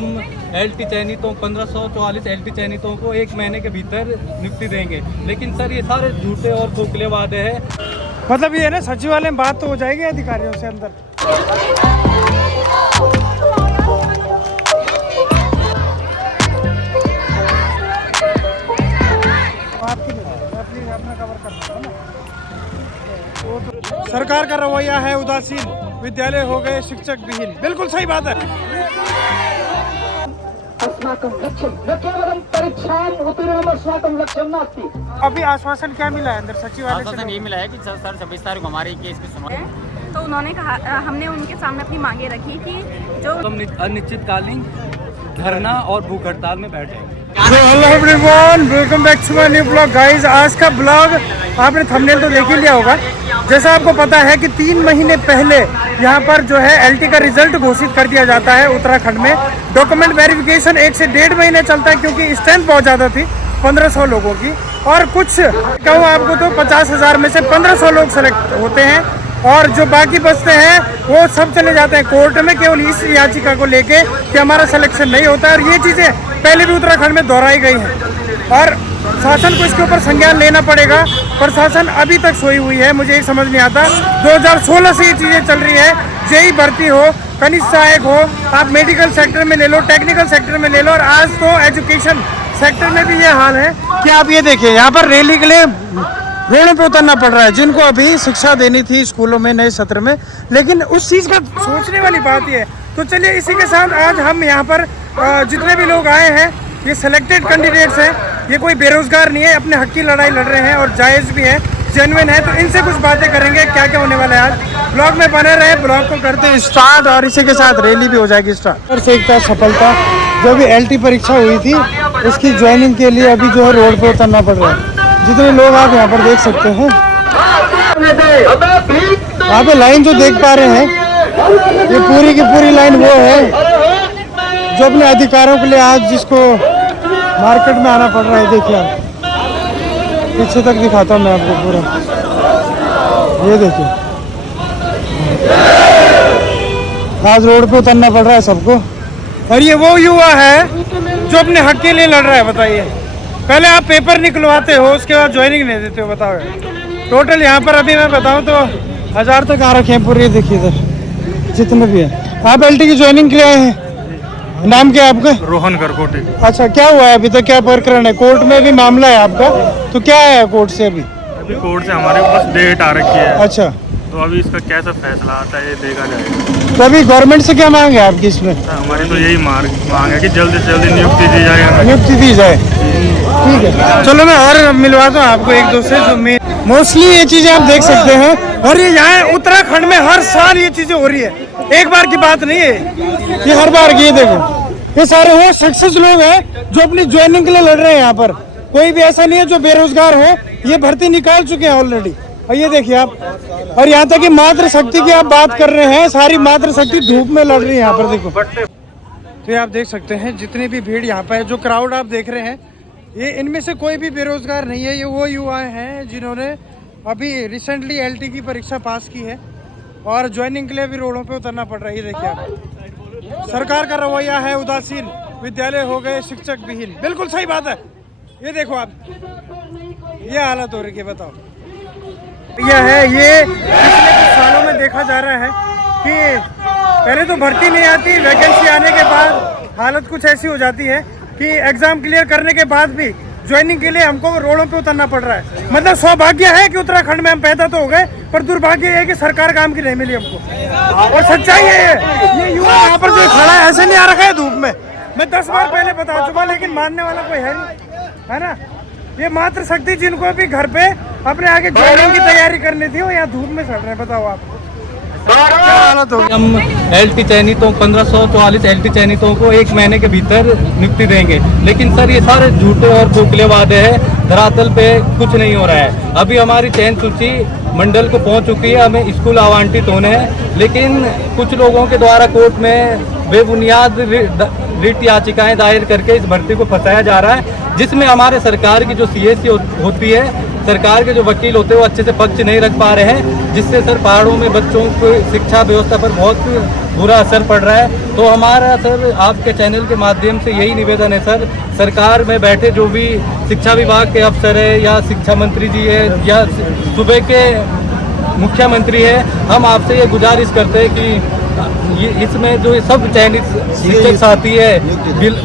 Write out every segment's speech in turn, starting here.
हम LT चयनितों 1544 LT चयनितों को 1 महीने के भीतर नियुक्ति देंगे। लेकिन सर ये सारे झूठे और खोखले वादे हैं। मतलब ये है ना, सचिवालय में बात तो हो जाएगी अधिकारियों से अंदर। सरकार का रवैया है उदासीन, विद्यालय हो गए शिक्षक विहीन। बिल्कुल सही बात है। अभी आश्वासन क्या मिला है अंदर सचिवालय से? आश्वासन ये मिला है कि सर 26 तारीख को हमारी केस की सुनवाई। तो उन्होंने कहा, हमने उनके सामने अपनी मांगे रखी कि जो हम अनिश्चितकालीन धरना और भूख हड़ताल में बैठे। Hello everyone, welcome back to my new blog. Guys, आज का ब्लॉग आपने थंबनेल तो देख ही लिया होगा। जैसा आपको पता है कि 3 महीने पहले यहाँ पर जो है LT का रिजल्ट घोषित कर दिया जाता है उत्तराखंड में। डॉक्यूमेंट वेरिफिकेशन 1 से 1.5 महीने चलता है, क्योंकि स्ट्रेंथ बहुत ज़्यादा थी 1500 लोगों की। और कुछ कहूँ आपको तो 50,000 में से 1500 लोग सेलेक्ट होते हैं, और जो बाकी बचते हैं वो सब चले जाते हैं कोर्ट में केवल इस याचिका को लेके कि हमारा सिलेक्शन नहीं होता है। और ये चीज़ें पहले भी उत्तराखंड में दोहराई गई हैं और शासन को इसके ऊपर संज्ञान लेना पड़ेगा। प्रशासन अभी तक सोई हुई है, मुझे ये समझ नहीं आता। 2016 से ये चीज़ें चल रही है। जेई भर्ती हो, कनिष्ठ सहायक हो, आप मेडिकल सेक्टर में ले लो, टेक्निकल सेक्टर में ले लो, और आज तो एजुकेशन सेक्टर में भी ये हाल है कि आप ये देखिए, यहाँ पर रैली के लिए रोडों पे उतरना पड़ रहा है, जिनको अभी शिक्षा देनी थी स्कूलों में नए सत्र में। लेकिन उस चीज़ का सोचने वाली बात ये है। तो चलिए, इसी के साथ आज हम यहाँ पर जितने भी लोग आए हैं, ये सिलेक्टेड कैंडिडेट्स हैं, ये कोई बेरोजगार नहीं है, अपने हक की लड़ाई लड़ रहे हैं और जायज़ भी है, जेन्युइन है। तो इनसे कुछ बातें करेंगे, क्या क्या होने वाला है आज। ब्लॉग में बने रहे, ब्लॉग को करते हैं स्टार्ट, और इसी के साथ रैली भी हो जाएगी स्टार्ट। और एक सफलता, जो भी LT परीक्षा हुई थी उसकी ज्वाइनिंग के लिए अभी जो है रोड पर उतरना पड़ रहा है। जितने लोग आप यहाँ पर देख सकते हैं, यहाँ पे लाइन जो देख पा रहे हैं, ये पूरी की पूरी लाइन वो है जो अपने अधिकारों के लिए आज जिसको मार्केट में आना पड़ रहा है। देखिए, आप पीछे तक दिखाता हूँ मैं आपको पूरा, ये देखिए, आज रोड पे उतरना पड़ रहा है सबको। और ये वो युवा है जो अपने हक के लिए लड़ रहा है। बताइए, पहले आप पेपर निकलवाते हो, उसके बाद ज्वाइनिंग नहीं देते हो। बताओ, टोटल यहाँ पर अभी मैं बताऊँ तो 1000 तक आ रखे हैं पूरे। देखिए इधर जितने भी हैं। आप LT की ज्वाइनिंग के लिए आए हैं? नाम क्या है आपका? रोहन गरकोटे। अच्छा, क्या हुआ है अभी तक? क्या प्रकरण है? कोर्ट में भी मामला है आपका, तो क्या है कोर्ट से? अभी कोर्ट से हमारे पास डेट आ रखी है। अच्छा, तो अभी इसका कैसा फैसला आता है ये देखा जाएगा। तो अभी गवर्नमेंट से क्या मांग है आपकी इसमें? हमारी तो यही मांग है कि जल्दी से जल्दी नियुक्ति दी जाए हमें। नियुक्ति दी जाए, ठीक है। चलो, मैं और मिलवाता हूँ आपको एक दो से, जो मोस्टली ये चीजें आप देख सकते हैं। और ये यहाँ उत्तराखंड में हर साल ये चीजें हो रही है, एक बार की बात नहीं है, ये हर बार की। ये देखो, ये सारे वो सक्सेस लोग हैं जो अपनी ज्वाइनिंग के लिए लड़ रहे हैं। यहाँ पर कोई भी ऐसा नहीं है जो बेरोजगार हो, ये भर्ती निकाल चुके हैं ऑलरेडी। और ये देखिए आप, और यहाँ तक कि मातृ शक्ति की आप बात कर रहे हैं, सारी मातृ शक्ति धूप में लड़ रही है यहाँ पर। देखो, तो ये आप देख सकते हैं जितनी भी भीड़ यहाँ पर है, जो क्राउड आप देख रहे हैं, ये इनमें से कोई भी बेरोजगार नहीं है। ये वो युवा हैं जिन्होंने अभी रिसेंटली LT की परीक्षा पास की है और ज्वाइनिंग के लिए भी रोडों पे उतरना पड़ रहा है। ये देखिए आप, सरकार का रवैया है उदासीन, विद्यालय हो गए शिक्षक विहीन। बिल्कुल सही बात है। ये देखो आप, ये हालत हो रही है। बताओ, यह है, ये पिछले कुछ सालों में देखा जा रहा है कि पहले तो भर्ती नहीं आती, वैकेंसी आने के बाद हालत कुछ ऐसी हो जाती है कि एग्जाम क्लियर करने के बाद भी ज्वाइनिंग के लिए हमको रोडों पे उतरना पड़ रहा है। मतलब सौभाग्य है कि उत्तराखंड में हम पैदा तो हो गए, पर दुर्भाग्य है कि सरकार काम की नहीं मिली हमको। और सच्चाई है, ये युवा यहाँ पर जो खड़ा है ऐसे नहीं आ रखा है धूप में। मैं 10 बार पहले बता चुका, लेकिन मानने वाला कोई है नहीं, है ना। ये मातृ शक्ति जिनको भी घर पे अपने आगे ज्वाइनिंग की तैयारी करनी थी, वो यहाँ धूप में चल रहे हैं। बताओ आप, क्या हालत होगी। हम LT चयनितों 1544 LT चयनितों को 1 महीने के भीतर नियुक्ति देंगे। लेकिन सर ये सारे झूठे और खोखले वादे हैं, धरातल पे कुछ नहीं हो रहा है। अभी हमारी चयन सूची मंडल को पहुंच चुकी है, हमें स्कूल आवंटित होने हैं, लेकिन कुछ लोगों के द्वारा कोर्ट में बेबुनियाद रिट याचिकाएं दायर करके इस भर्ती को फंसाया जा रहा है, जिसमें हमारे सरकार की जो CSC होती है, सरकार के जो वकील होते हैं वो अच्छे से पक्ष नहीं रख पा रहे हैं, जिससे सर पहाड़ों में बच्चों को शिक्षा व्यवस्था पर बहुत बुरा असर पड़ रहा है। तो हमारा सर आपके चैनल के माध्यम से यही निवेदन है सर, सरकार में बैठे जो भी शिक्षा विभाग के अफसर है या शिक्षा मंत्री जी है या सूबे के मुख्यमंत्री है, हम आपसे ये गुजारिश करते हैं कि इसमें जो सब चयनित शिक्षक साथी है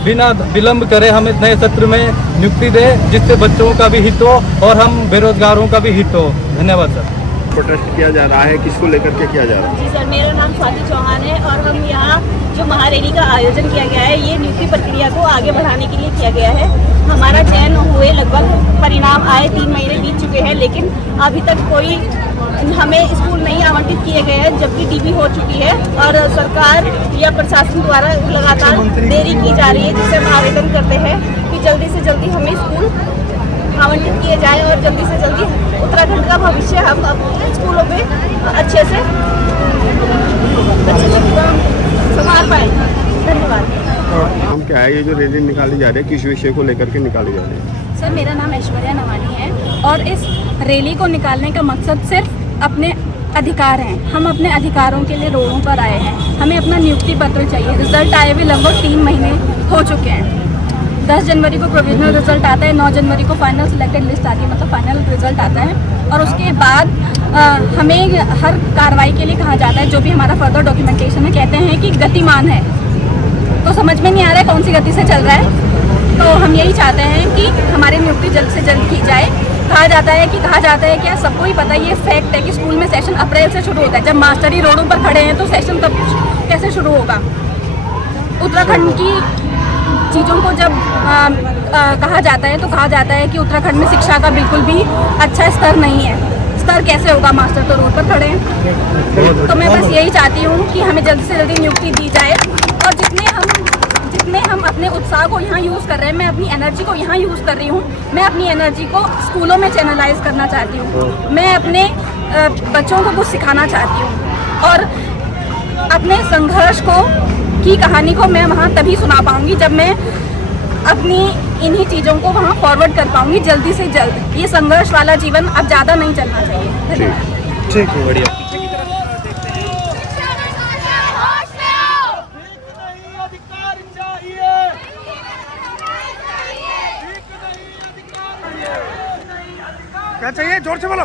बिना विलंब करे हमें नए सत्र में नियुक्ति दे, जिससे बच्चों का भी हित हो और हम बेरोजगारों का भी हित हो। धन्यवाद सर। प्रोटेस्ट किया जा रहा है, किसको लेकर के किया जा रहा है? जी सर, मेरा नाम स्वाति चौहान है और हम यहाँ जो महारैली का आयोजन किया गया है ये नियुक्ति प्रक्रिया को आगे बढ़ाने के लिए किया गया है। हमारा चयन हुए लगभग परिणाम आए 3 महीने बीत चुके हैं, लेकिन अभी तक कोई हमें स्कूल नहीं आवंटित किए गए हैं, जबकि डीबी हो चुकी है और सरकार या प्रशासन द्वारा लगातार देरी की जा रही है, जिससे हम आवेदन करते हैं कि जल्दी से जल्दी हमें स्कूल आवंटित किए जाए और जल्दी से जल्दी उत्तराखंड का भविष्य हम अपने स्कूलों में अच्छे से संभाल पाएँ। धन्यवाद। हम क्या है, ये जो रैली निकाली जा रही है किस विषय को लेकर के निकाली जा रही है? सर, मेरा नाम ऐश्वर्या नवानी है और इस रैली को निकालने का मकसद सिर्फ अपने अधिकार हैं। हम अपने अधिकारों के लिए रोडों पर आए हैं। हमें अपना नियुक्ति पत्र चाहिए। रिजल्ट आए हुए लगभग 3 महीने हो चुके हैं। 10 जनवरी को प्रोविजनल रिजल्ट आता है, 9 जनवरी को फाइनल सिलेक्टेड लिस्ट आती है, मतलब फाइनल रिजल्ट आता है और उसके बाद हमें हर कार्रवाई के लिए कहा जाता है। जो भी हमारा फर्दर डॉक्यूमेंटेशन है कहते हैं कि गतिमान है, तो समझ में नहीं आ रहा है कौन सी गति से चल रहा है। तो हम यही चाहते हैं कि हमारी नियुक्ति जल्द से जल्द की जाए। कहा जाता है कि सबको ही पता है, ये फैक्ट है कि स्कूल में सेशन अप्रैल से शुरू होता है। जब मास्टर ही रोडों पर खड़े हैं तो सेशन तब कैसे शुरू होगा? उत्तराखंड की चीज़ों को जब कहा जाता है तो कहा जाता है कि उत्तराखंड में शिक्षा का बिल्कुल भी अच्छा स्तर नहीं है। स्तर कैसे होगा? मास्टर तो रोड पर खड़े हैं। तो मैं बस यही चाहती हूँ कि हमें जल्दी से जल्दी नियुक्ति दी जाए और जितने हम अपने उत्साह को यहाँ यूज़ कर रहे हैं, मैं अपनी एनर्जी को यहाँ यूज़ कर रही हूँ। मैं अपनी एनर्जी को स्कूलों में चैनलाइज करना चाहती हूँ। मैं अपने बच्चों को कुछ सिखाना चाहती हूँ और अपने संघर्ष की कहानी को मैं वहाँ तभी सुना पाऊँगी जब मैं अपनी इन्हीं चीज़ों को वहाँ फॉरवर्ड कर पाऊँगी जल्दी से जल्द। ये संघर्ष वाला जीवन अब ज़्यादा नहीं चलना चाहिए। ठीक है, बढ़िया। क्या चाहिए? जोर से बोलो।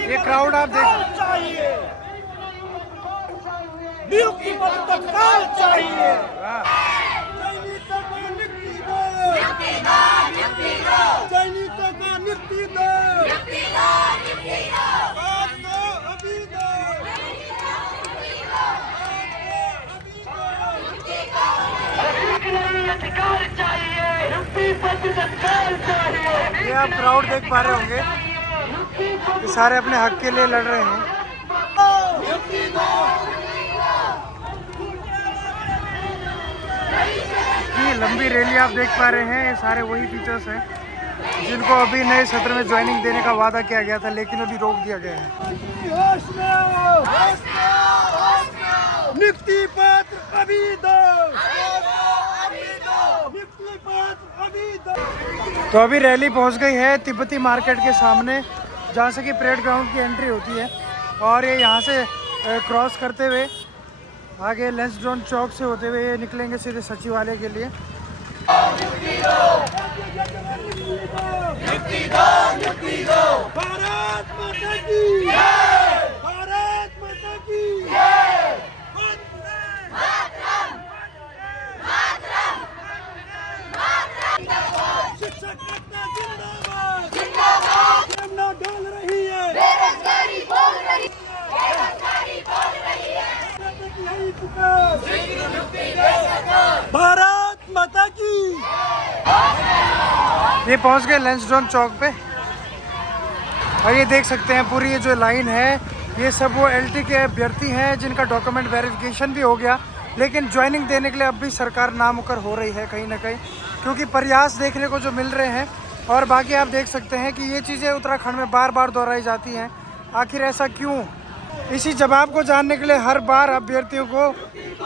ये क्राउड आप देख, नियुक्ति पत्र तत्काल चाहिए। ये आप क्राउड देख पा रहे होंगे, ये सारे अपने हक के लिए लड़ रहे हैं। ये लंबी रैली आप देख पा रहे हैं, ये सारे वही टीचर्स हैं जिनको अभी नए सत्र में ज्वाइनिंग देने का वादा किया गया था, लेकिन अभी रोक दिया गया है। नियुक्ति पत्र अभी दो, नियुक्ति पत्र अभी दो। तो अभी रैली पहुंच गई है तिब्बती मार्केट के सामने, जहां से कि परेड ग्राउंड की एंट्री होती है और ये यहां से क्रॉस करते हुए आगे लैंसडाउन चौक से होते हुए ये निकलेंगे सीधे सचिवालय के लिए। भारत माता की जय, भारत माता की जय, शिक्षक एकता जिंदाबाद, जिंदाबाद। प्रेरणा डोल रही है, बेरोजगारी बोल रही है, भारत माता की। ये पहुंच गए लैंसडाउन चौक पे और ये देख सकते हैं पूरी ये जो लाइन है, ये सब वो एलटी के अभ्यर्थी हैं जिनका डॉक्यूमेंट वेरिफिकेशन भी हो गया, लेकिन ज्वाइनिंग देने के लिए अब भी सरकार नामुकर हो रही है कहीं ना कहीं, क्योंकि प्रयास देखने को जो मिल रहे हैं। और बाकी आप देख सकते हैं कि ये चीज़ें उत्तराखंड में बार बार दोहराई जाती हैं। आखिर ऐसा क्यों? इसी जवाब को जानने के लिए हर बार अभ्यर्थियों को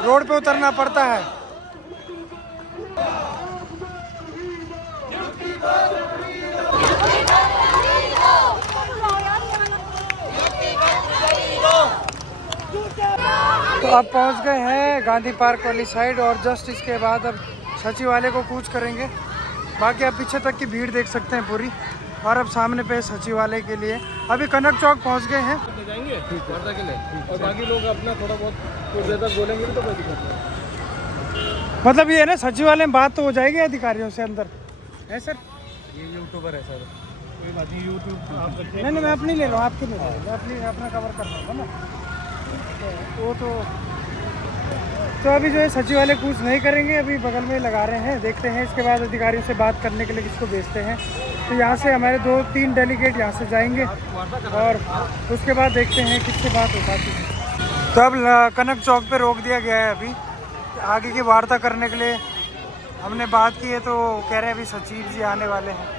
रोड पे उतरना पड़ता है। तो अब पहुंच गए हैं गांधी पार्क वाली साइड और जस्ट इसके बाद अब सचिवालय को कूच करेंगे। बाकी आप पीछे तक की भीड़ देख सकते हैं पूरी, और अब सामने पे सचिवालय के लिए अभी कनक चौक पहुंच गए हैं। जाएंगे वार्ता के लिए और बाकी लोग अपना थोड़ा बहुत कुछ देर तक बोलेंगे तो कोई दिक्कत नहीं। मतलब ये है ना, सचिवालय में बात तो हो जाएगी अधिकारियों से अंदर, है सर? ये यूट्यूबर है सर, कोई बात नहीं, यूट्यूब आप नहीं मैं अपनी ले रहा हूँ, आपकी ले रहा हूँ, मैं अपनी अपना कवर कर रहा हूँ ना। वो तो अभी जो है सचिवालय कूच नहीं करेंगे, अभी बगल में लगा रहे हैं, देखते हैं इसके बाद अधिकारियों से बात करने के लिए किसको भेजते हैं। तो यहाँ से हमारे 2-3 डेलीगेट यहाँ से जाएंगे और उसके बाद देखते हैं किससे बात हो पाती है। तो अब कनक चौक पे रोक दिया गया है, अभी आगे की वार्ता करने के लिए हमने बात की है, तो कह रहे हैं अभी सचिव जी आने वाले हैं।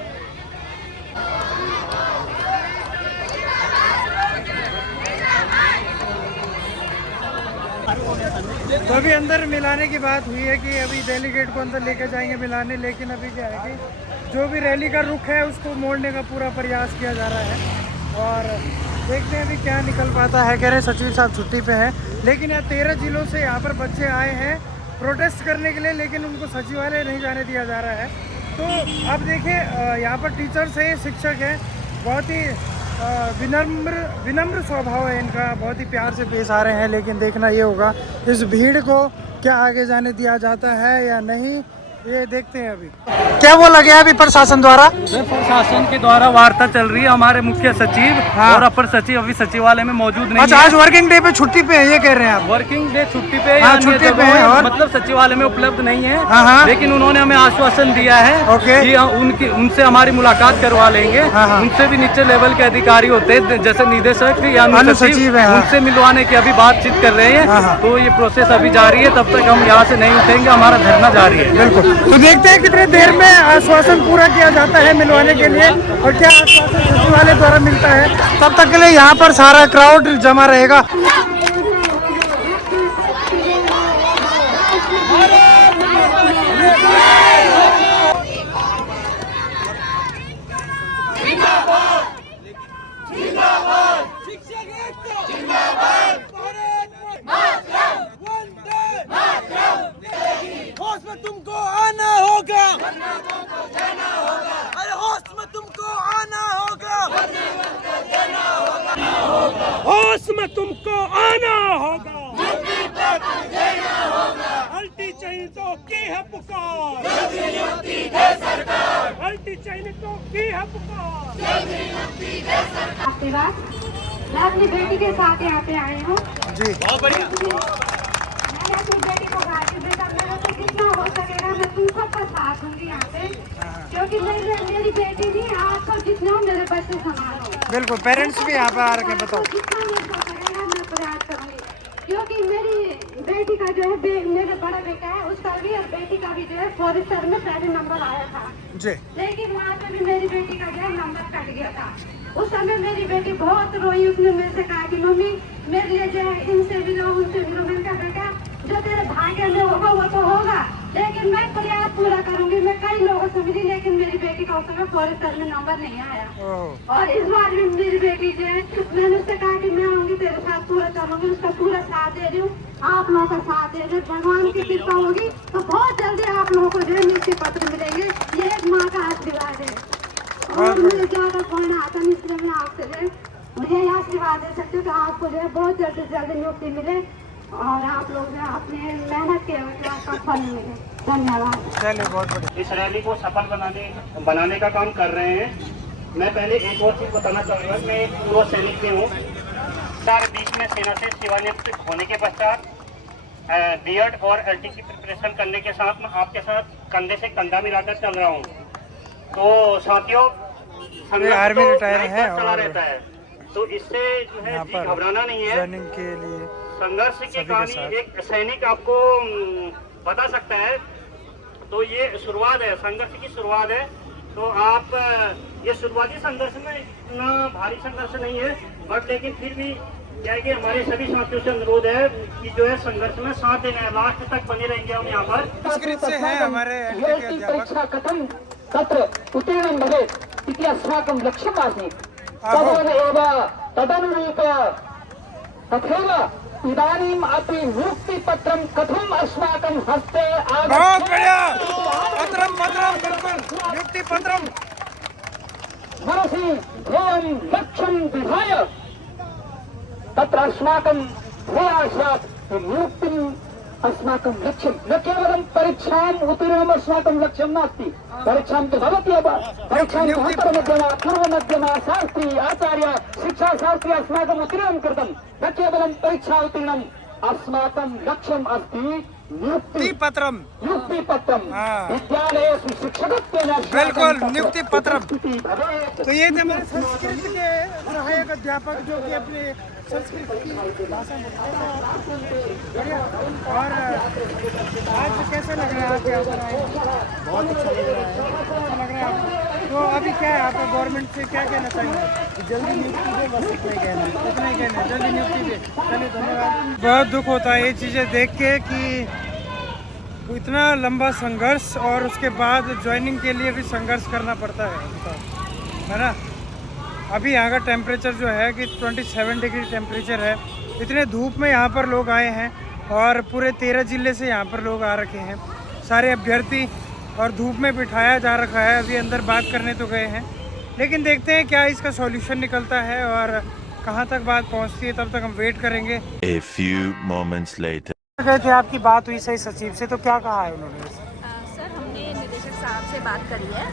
तो अभी अंदर मिलाने की बात हुई है कि अभी डेलीगेट को अंदर लेकर जाएंगे मिलाने, लेकिन अभी क्या है कि जो भी रैली का रुख है उसको मोड़ने का पूरा प्रयास किया जा रहा है और देखते हैं अभी क्या निकल पाता है। कह रहे सचिव साहब छुट्टी पे हैं, लेकिन यहाँ 13 जिलों से यहाँ पर बच्चे आए हैं प्रोटेस्ट करने के लिए, लेकिन उनको सचिवालय नहीं जाने दिया जा रहा है। तो अब देखिए यहाँ पर टीचर्स हैं, शिक्षक हैं, बहुत ही विनम्र स्वभाव है इनका, बहुत ही प्यार से पेश आ रहे हैं। लेकिन देखना ये होगा इस भीड़ को क्या आगे जाने दिया जाता है या नहीं, ये देखते हैं। अभी क्या बोला गया अभी प्रशासन द्वारा? प्रशासन के द्वारा वार्ता चल रही है, हमारे मुख्य सचिव और अपर सचिव अभी सचिवालय में मौजूद नहीं अच्छा, है। आज वर्किंग डे पे छुट्टी पे है ये कह रहे हैं आप? वर्किंग डे छुट्टी पे हाँ, छुट्टी पे है और मतलब सचिवालय में उपलब्ध नहीं है। हाँ। लेकिन उन्होंने हमें आश्वासन दिया है कि उनसे हमारी मुलाकात करवा लेंगे। उनसे भी नीचे लेवल के अधिकारी होते हैं जैसे निदेशक या सचिव, उनसे मिलवाने की अभी बातचीत कर रहे हैं। तो ये प्रोसेस अभी जारी है, तब तक हम यहाँ से नहीं उठेंगे, हमारा धरना जारी है। बिल्कुल, तो देखते हैं कितने देर में आश्वासन पूरा किया जाता है मिलवाने के लिए और क्या आश्वासन सचिवालय द्वारा मिलता है। तब तक के लिए यहाँ पर सारा क्राउड जमा रहेगा। होश में तुमको आना होगा, अरे होश में तुमको आना होगा, होश में तुमको आना होगा, अल्टी चाहिए तो की है पुकार, अल्टी चाहिए तो की है पुकार। आपके बाद मैं अपनी बेटी के साथ यहाँ पे आई हूँ जी, बहुत बढ़िया। मैंने अपनी बेटी को कहा कि बेटा मेरे से कितना हो सकेगा मैं तुम सबका साथ दूंगी यहाँ पे, क्योंकि मेरी बेटी नहीं, आपको जितना मेरे बच्चे समान हो। बिल्कुल, पेरेंट्स भी यहाँ पे आ रखे, बताओ जितना मेरे को सकेगा मैं प्रयास करूंगी, क्योंकि मेरी बेटी का जो है मेरा बड़ा बेटा है उसका भी और बेटी का भी जो है फॉरेस्टर में पहले नंबर आया था जी, लेकिन वहाँ पे भी मेरी बेटी का जो है नंबर कट गया था। उस समय मेरी बेटी बहुत रोई, उसने मेरे से कहा कि मम्मी मेरे लिए जो है इनसे भी लो उनसे भी लो। मैंने कहा बेटा जो तेरे भाग्य में होगा वो तो होगा, लेकिन मैं प्रयास पूरा करूंगी। मैं कई लोगों से मिली लेकिन मेरी बेटी का उस समय फॉरेस्टर में नंबर नहीं आया। और इस बार भी मेरी बेटी जो है मैंने उससे कहा कि मैं आऊंगी तेरे साथ पूरा करूंगी, उसका पूरा साथ दे रही हूँ, आप लोगों का साथ दे रहे। भगवान की कृपा होगी तो बहुत जल्दी आप लोगों को जो है नियुक्ति पत्र मिलेंगे, ये एक माँ का आशीर्वाद है। और मुझे ज्यादा पढ़ना आता नहीं, इसलिए मैं आपसे जो है मुझे आशीर्वाद दे सकती हूँ कि आपको जो है बहुत जल्द से जल्द नियुक्ति मिले और आप लोग जो अपने मेहनत के का फल मिले। धन्यवाद। चलिए, बहुत बढ़िया। इस रैली को सफल बनाने का काम कर रहे हैं। मैं पहले एक और चीज बताना चाहूँगा, मैं एक पूर्व सैनिक भी हूँ। 2020 में सेना से सेवानिवृत्त होने के पश्चात बीएड और एलटी की प्रिपरेशन करने के साथ मैं आपके साथ कंधे से कंधा मिलाकर चल रहा हूँ। तो साथियों, आर्मी रिटायर है चला और रहता है, तो इससे जो है घबराना नहीं है। ट्रेनिंग के लिए संघर्ष की कहानी एक सैनिक आपको बता सकता है। तो ये शुरुआत है, संघर्ष की शुरुआत है। तो आप ये शुरुआती संघर्ष में इतना भारी संघर्ष नहीं है, बट लेकिन फिर भी क्या है कि हमारे सभी साथियों से अनुरोध है कि जो है संघर्ष में साथ देना है, लास्ट तक बने रहेंगे हम यहाँ पर। संस्कृत से हैं हमारे एलटी के अध्यापक। खत्म तत्र उत्तीर्णं भवेत् इति अस्माकं लक्ष्यम् आसीत्। तदेव एव तदनुरूप तथैव इदानीम् अपि नियुक्तिपत्रं कथम् अस्माकं हस्ते बहुत बढ़िया, पत्रम पत्रम बिल्कुल नियुक्ति पत्रम मनसि ध्येयं लक्ष्यं विधाय तत्र अस्माकं ध्येयः स्यात् नियुक्तिम् अस्माकं लक्ष्यं न केवलं परीक्षाम् उत्तीर्णम् अस्माकं लक्ष्यं नास्ति। परीक्षां तु भवति एव, परीक्षां अन्तर्मध्यमा पूर्वमध्यमा शास्त्री आचार्य शिक्षाशास्त्री अस्माकम् उत्तीर्णं कृतं। न केवलं परीक्षा उत्तीर्णम् अस्माकं लक्ष्यम् अस्ति नियुक्ति पत्रम नियुक्तिपत्रं विद्यालयेषु शिक्षकत्वेन बिल्कुल नियुक्ति पत्रम। तो ये थे हमारे संस्कृत के सहायक अध्यापक जो कि अपने संस्कृत की भाषा में बढ़िया। और आज कैसा लग रहा है आपके यहाँ पर आए? बहुत अच्छा लग रहा है, अच्छा लग रहा है आपको। तो अभी क्या है आपका गवर्नमेंट से क्या कहना चाहिए? जल्दी नियुक्ति दे, बस इतना ही कहना है, इतना ही कहना है, जल्दी नियुक्ति दे। चलिए धन्यवाद। बहुत दुख होता है ये चीज़ें देख के कि इतना लंबा संघर्ष और उसके बाद ज्वाइनिंग के लिए भी संघर्ष करना पड़ता है ना। अभी यहाँ का टेम्परेचर जो है कि 27 डिग्री टेम्परेचर है। इतने धूप में यहाँ पर लोग आए हैं और पूरे 13 ज़िले से यहाँ पर लोग आ रखे हैं, सारे अभ्यर्थी, और धूप में बिठाया जा रखा है। अभी अंदर बात करने तो गए हैं, लेकिन देखते हैं क्या इसका सॉल्यूशन निकलता है और कहाँ तक बात पहुँचती है, तब तक हम वेट करेंगे। A few moments later. गए थे, आपकी बात हुई सही सचिव से, तो क्या कहा है उन्होंने? सर हमने निदेशक साहब से बात करी है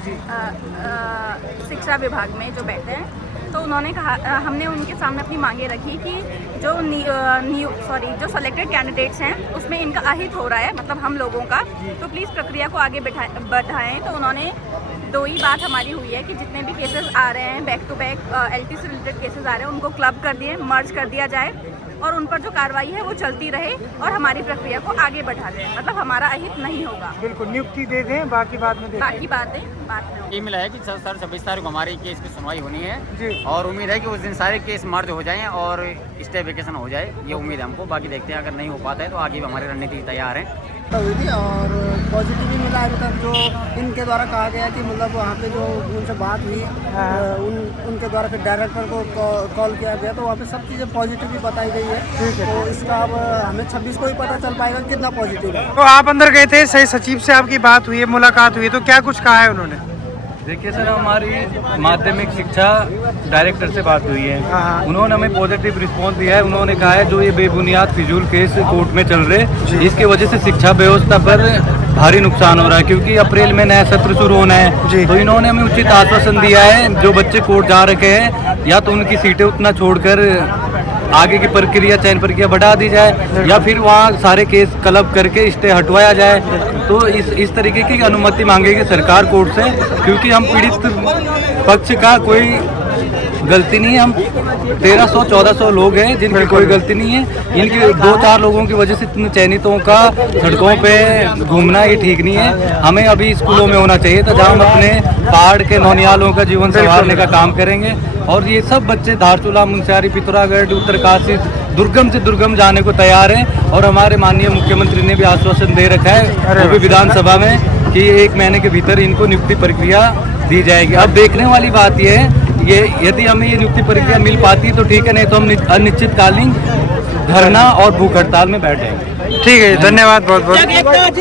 शिक्षा विभाग में जो बैठे हैं, तो उन्होंने कहा, हमने उनके सामने अपनी मांगे रखी कि जो सेलेक्टेड कैंडिडेट्स हैं उसमें इनका अहित हो रहा है, मतलब हम लोगों का, तो प्लीज़ प्रक्रिया को आगे बढ़ाएं। तो उन्होंने दो ही बात हमारी हुई है कि जितने भी केसेस आ रहे हैं बैक टू बैक LT से रिलेटेड केसेस आ रहे हैं उनको क्लब कर दिए, मर्ज कर दिया जाए और उन पर जो कार्रवाई है वो चलती रहे और हमारी प्रक्रिया को आगे बढ़ा दें, मतलब हमारा अहित नहीं होगा। बिल्कुल नियुक्ति दे दें, बाकी बाद में देखें। बाकी बातें बाद में। ये मिला है कि सर 26 तारीख को हमारे केस की सुनवाई होनी है जी। और उम्मीद है कि उस दिन सारे केस मर्ज हो जाएं और स्टे वेकेशन हो जाए, ये उम्मीद है हमको। बाकी देखते हैं, अगर नहीं हो पाता है तो आगे भी हमारी रणनीति तैयार है। हुई थी और पॉजिटिव भी मिला अभी तक। जो इनके द्वारा कहा गया कि मतलब वहाँ पे जो उनसे बात हुई, उनके द्वारा फिर डायरेक्टर को कॉल किया गया, तो वहाँ पे सब चीज़ें पॉजिटिव भी बताई गई है। तो इसका अब हमें 26 को ही पता चल पाएगा कितना पॉजिटिव है। तो आप अंदर गए थे, सही सचिव से आपकी बात हुई है, मुलाकात हुई है, तो क्या कुछ कहा है उन्होंने? देखिए सर, हमारी माध्यमिक शिक्षा डायरेक्टर से बात हुई है, उन्होंने हमें पॉजिटिव रिस्पांस दिया है। उन्होंने कहा है जो ये बेबुनियाद फिजूल केस कोर्ट में चल रहे, इसकी वजह से शिक्षा व्यवस्था पर भारी नुकसान हो रहा है, क्योंकि अप्रैल में नया सत्र शुरू होना है। तो इन्होंने हमें उचित आश्वासन दिया है, जो बच्चे कोर्ट जा रखे हैं या तो उनकी सीटें उतना छोड़कर आगे की प्रक्रिया, चयन प्रक्रिया बढ़ा दी जाए, या फिर वहाँ सारे केस क्लब करके स्टे हटवाया जाए। तो इस तरीके की अनुमति मांगेगी सरकार कोर्ट से, क्योंकि हम पीड़ित पक्ष का कोई गलती नहीं है। हम 1300-1400 लोग हैं जिनकी कोई गलती नहीं है। इनकी 2-4 लोगों की वजह से इतने चयनितों का सड़कों पे घूमना ये ठीक नहीं है। हमें अभी स्कूलों में होना चाहिए था, जहाँ हम अपने पहाड़ के नौनियालों का जीवन संवारने का काम करेंगे। और ये सब बच्चे धारचूला, मुंशियारी, पिथौरागढ़, उत्तरकाशी, दुर्गम से दुर्गम जाने को तैयार हैं। और हमारे माननीय मुख्यमंत्री ने भी आश्वासन दे रखा है, वो भी विधानसभा में, कि 1 महीने के भीतर इनको नियुक्ति प्रक्रिया दी जाएगी। अब देखने वाली बात ये है, यदि हमें ये नियुक्ति प्रक्रिया मिल पाती है तो ठीक है, नहीं तो हम अनिश्चितकालीन धरना और भूख हड़ताल में बैठ जाएंगे। ठीक है, धन्यवाद बहुत बहुत। जिंदाबाद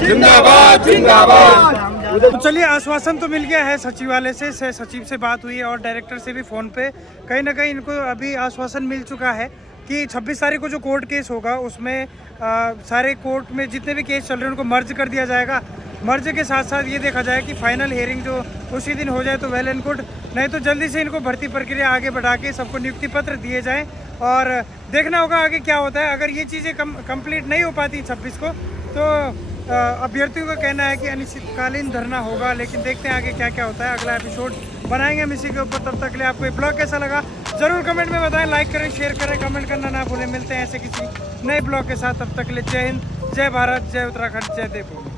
जिंदाबाद जिंदाबाद। तो चलिए, आश्वासन तो मिल गया है सचिवालय से, सचिव से बात हुई है और डायरेक्टर से भी फ़ोन पे कहीं ना कहीं इनको अभी आश्वासन मिल चुका है कि 26 तारीख को जो कोर्ट केस होगा उसमें सारे कोर्ट में जितने भी केस चल रहे हैं उनको मर्ज कर दिया जाएगा। मर्ज के साथ साथ ये देखा जाए कि फाइनल हियरिंग जो उसी दिन हो जाए तो वेल एंड गुड, नहीं तो जल्दी से इनको भर्ती प्रक्रिया आगे बढ़ा के सबको नियुक्ति पत्र दिए जाएं और देखना होगा आगे क्या होता है। अगर ये चीज़ें कंप्लीट नहीं हो पाती 26 को तो अभ्यर्थियों का कहना है कि अनिश्चितकालीन धरना होगा, लेकिन देखते हैं आगे क्या क्या होता है। अगला एपिसोड बनाएंगे हम इसी के ऊपर। तब तक के लिए आपको ये ब्लॉग कैसा लगा ज़रूर कमेंट में बताएं, लाइक करें, शेयर करें, कमेंट करना ना भूलें। मिलते हैं ऐसे किसी नए ब्लॉग के साथ, तब तक के लिए जय हिंद, जय भारत, जय उत्तराखंड, जय देवभूमि।